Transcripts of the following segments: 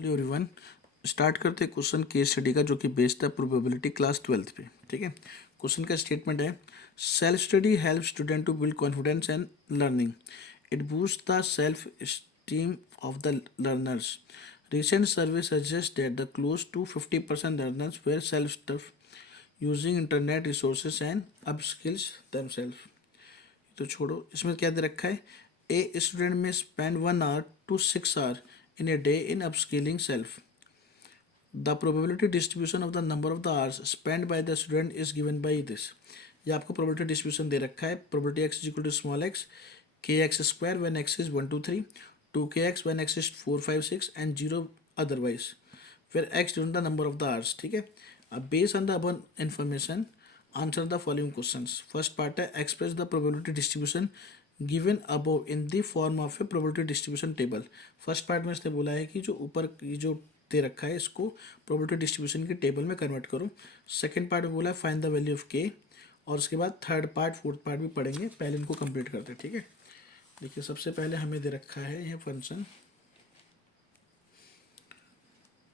Hello everyone. Start करते हैं question case study का, जो कि बेस्ड है प्रोबेबिलिटी क्लास 12th पे। ठीक है, क्वेश्चन का स्टेटमेंट है, self study help student to build confidence and learning. It boost the self esteem of the learners. Recent survey suggest that the close to 50% learners were self stuff using internet resources and up skills themselves. तो छोड़ो, इसमें क्या दे रखा है, a student may spend 1 hour to 6 hours in a day in upskilling self. The probability distribution of the number of the hours spent by the student is given by this. ये आपको probability distribution दे रखा है, probability x is equal to small x, kx square when x is 1 2 3, 2kx when x is 4 5 6 and 0 otherwise, where x denotes the number of the hours. ठीक है, अब based on the above information answer the following questions. First part है, express the probability distribution given above in the form of a probability distribution table. First part में इसने बोला है कि जो ऊपर ये जो दे रखा है इसको प्रोबेबिलिटी डिस्ट्रीब्यूशन की टेबल में कन्वर्ट करो। सेकंड पार्ट में बोला है फाइंड द वैल्यू ऑफ के, और उसके बाद थर्ड पार्ट फोर्थ पार्ट भी पढ़ेंगे। पहले इनको कंप्लीट करते हैं। ठीक है, देखिए सबसे पहले हमें दे रखा है यह function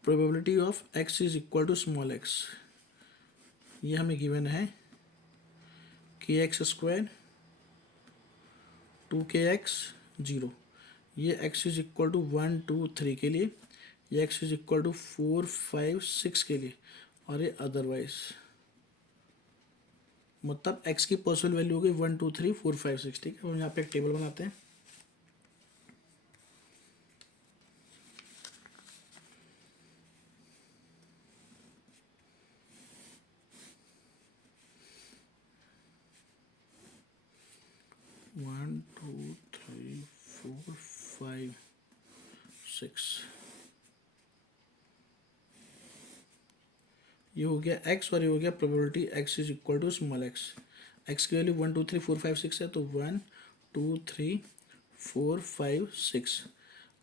probability of X is equal to small X. ये हमें गिवन है के एक्स स्क्वायर 2kx 0, ये x इज इक्वल टू 1 2 3 के लिए, ये x इज इक्वल टू 4 5 6 के लिए, और ये अदरवाइज। मतलब x की पॉसिबल वैल्यू हो गई 1 2 3 4 5 6। ठीक है, हम यहाँ पे एक टेबल बनाते हैं। One two three four five six, ये हो गया x और ये हो गया probability x is equal to small X. x की वैल्यू 1 2 3 4 5 6 है, तो 1 2 3 4 5 6।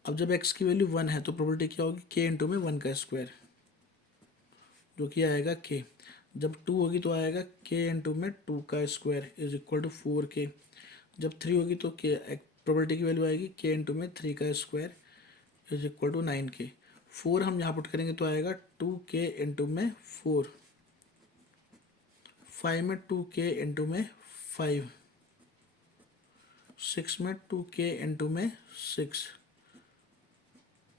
अब जब x की वैल्यू 1 है तो प्रोबेबिलिटी क्या होगी, k इंटू में 1 का स्क्वायर, जो कि आएगा k। जब 2 होगी तो आएगा k इंटू में 2 का square is equal to 4k। जब 3 होगी तो k प्रोबेबिलिटी की वैल्यू आएगी k इंटू में 3 का square is equal to 9k। 4 हम यहाँ पुट करेंगे तो आएगा 2k इंटू में 4, 5 में 2k इंटू में 5, 6 में 2k इंटू में 6,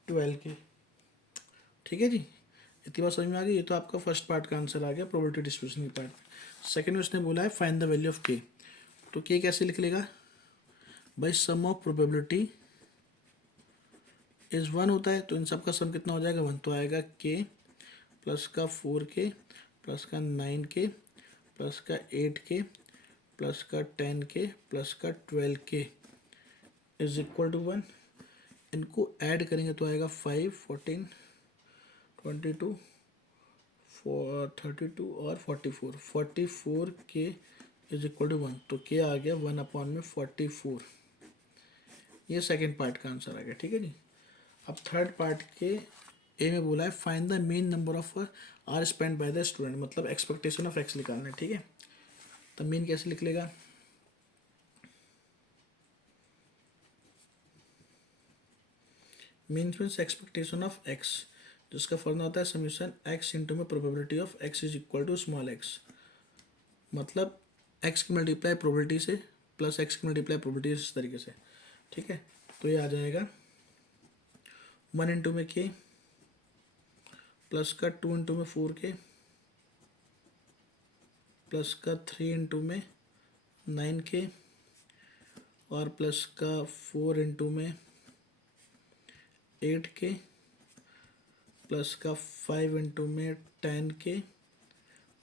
12k। ठीक है जी, इतनी बात समझ में आ गई। ये तो आपका फर्स्ट पार्ट का आंसर आ गया प्रोबेबिलिटी डिस्ट्रीब्यूशन की पार्ट। सेकंड में उसने बोला है फाइंड द वैल्यू ऑफ के, तो के कैसे लिख लेगा भाई, सम ऑफ प्रोबेबिलिटी इज 1 होता है, तो इन सब का सम कितना हो जाएगा 1, तो आएगा के प्लस का 4k प्लस का 9k प्लस का 8k प्लस का 10k प्लस का 12k इज इक्वल टू 1। इनको ऐड करेंगे तो आएगा 5 14 22 32 और 44, 44k इज इक्वल टू 1, तो k आ गया 1/44। ये सेकेंड पार्ट का आंसर आ गया। ठीक है जी, अब थर्ड पार्ट के ए में बोला है find the mean number of hours spend by the student, मतलब एक्सपेक्टेशन ऑफ एक्स निकालना है। ठीक है, तो मीन कैसे लिख लेगा, mean means expectation of X, जिसका फॉर्मूला होता है समीशन एक्स इंटू में probability of X is equal to small X. मतलब एक्स की मल्टीप्लाई प्रोबेबिलिटी से प्लस एक्स की मल्टीप्लाई प्रोबेबिलिटी इस तरीके से। ठीक है, तो ये आ जाएगा 1 इंटू में के प्लस का 2 इंटू में 4k प्लस का 3 इंटू में 9k और प्लस का 4 इंटू में 8k प्लस का 5 इंटू में 10k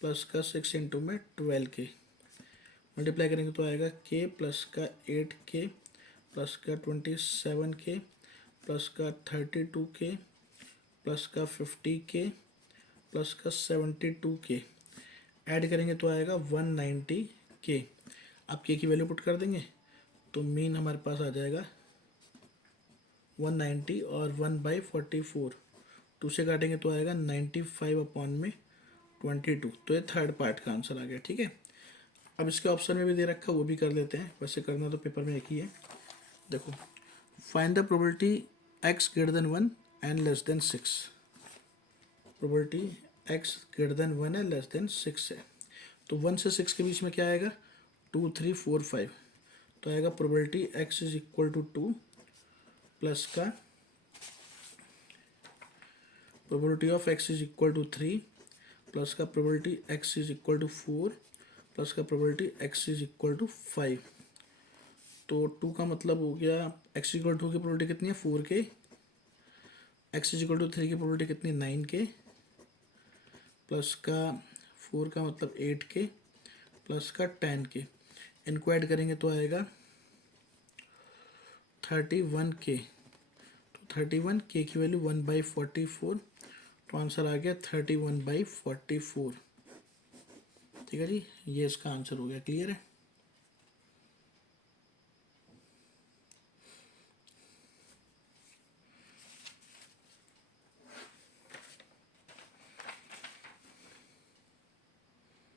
प्लस का 6 इंटू में 12k। मल्टीप्लाई करेंगे तो आएगा k प्लस का 8k प्लस का 27k प्लस का 32k प्लस का 50k प्लस का 72k। ऐड करेंगे तो आएगा 190k। अब k की वैल्यू पुट कर देंगे तो मीन हमारे पास आ जाएगा 190 और 1/44, 2 से काटेंगे तो आएगा 95/22। तो ये थर्ड पार्ट का आंसर आ गया। ठीक है, अब इसके ऑप्शन में भी दे रखा है, वो भी कर लेते हैं। वैसे करना तो पेपर में एक ही है। देखो, find the probability x greater than 1 and less than 6, probability x greater than 1 है, लेस देन 6 है। तो 1 से 6 के बीच में क्या आएगा, 2 3 4 5, तो आएगा probability x is equal to 2 plus का probability of x is equal to 3 plus का probability x is equal to 4 plus का probability x is equal to 5। तो 2 का मतलब हो गया x इक्वल टू की प्रोबेबिलिटी कितनी है 4 के, x इज इक्वल टू 3 की प्रोबेबिलिटी कितनी है 9 के, प्लस का 4 का मतलब 8 के, प्लस का 10 के, इनको ऐड करेंगे तो आएगा 31 के। तो 31 के की वैल्यू 1/44, तो आंसर आ गया 31/44। ठीक है जी, ये इसका आंसर हो गया। क्लियर है।